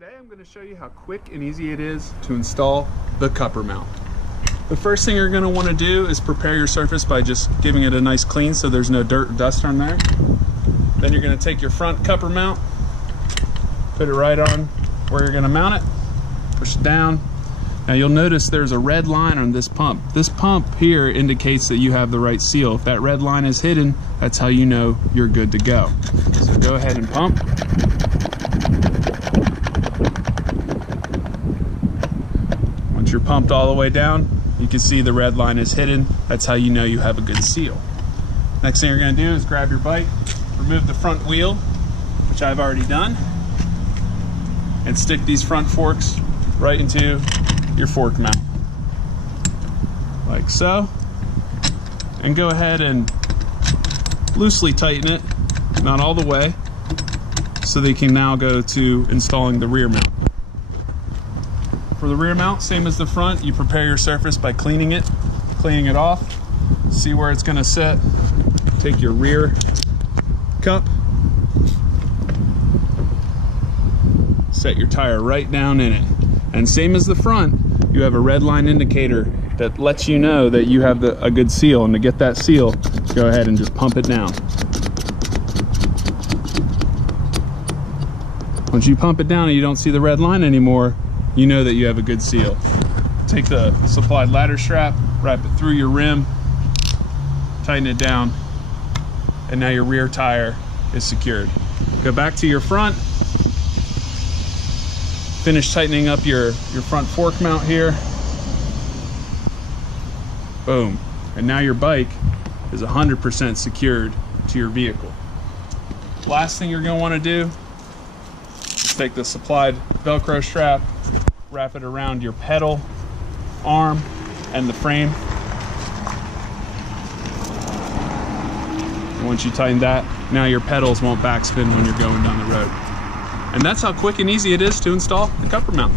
Today I'm going to show you how quick and easy it is to install the Kupper mount. The first thing you're going to want to do is prepare your surface by just giving it a nice clean so there's no dirt or dust on there. Then you're going to take your front Kupper mount, put it right on where you're going to mount it, push it down. Now you'll notice there's a red line on this pump. This pump here indicates that you have the right seal. If that red line is hidden, that's how you know you're good to go. So go ahead and pump. Once you're pumped all the way down, you can see the red line is hidden. That's how you know you have a good seal. Next thing you're going to do is grab your bike, remove the front wheel, which I've already done, and stick these front forks right into your fork mount, like so, and go ahead and loosely tighten it, not all the way, so they can now go to installing the rear mount. For the rear mount, same as the front, you prepare your surface by cleaning it off, see where it's going to sit. Take your rear cup, set your tire right down in it, and same as the front, you have a red line indicator that lets you know that you have a good seal. And to get that seal, go ahead and just pump it down. Once you pump it down and you don't see the red line anymore, you know that you have a good seal. Take the supplied ladder strap, wrap it through your rim, tighten it down, and now your rear tire is secured. Go back to your front, finish tightening up your front fork mount here. Boom. And now your bike is 100% secured to your vehicle. Last thing you're going to want to do is take the supplied Velcro strap, wrap it around your pedal arm and the frame. And once you tighten that, now your pedals won't backspin when you're going down the road. And that's how quick and easy it is to install the Kupper mount.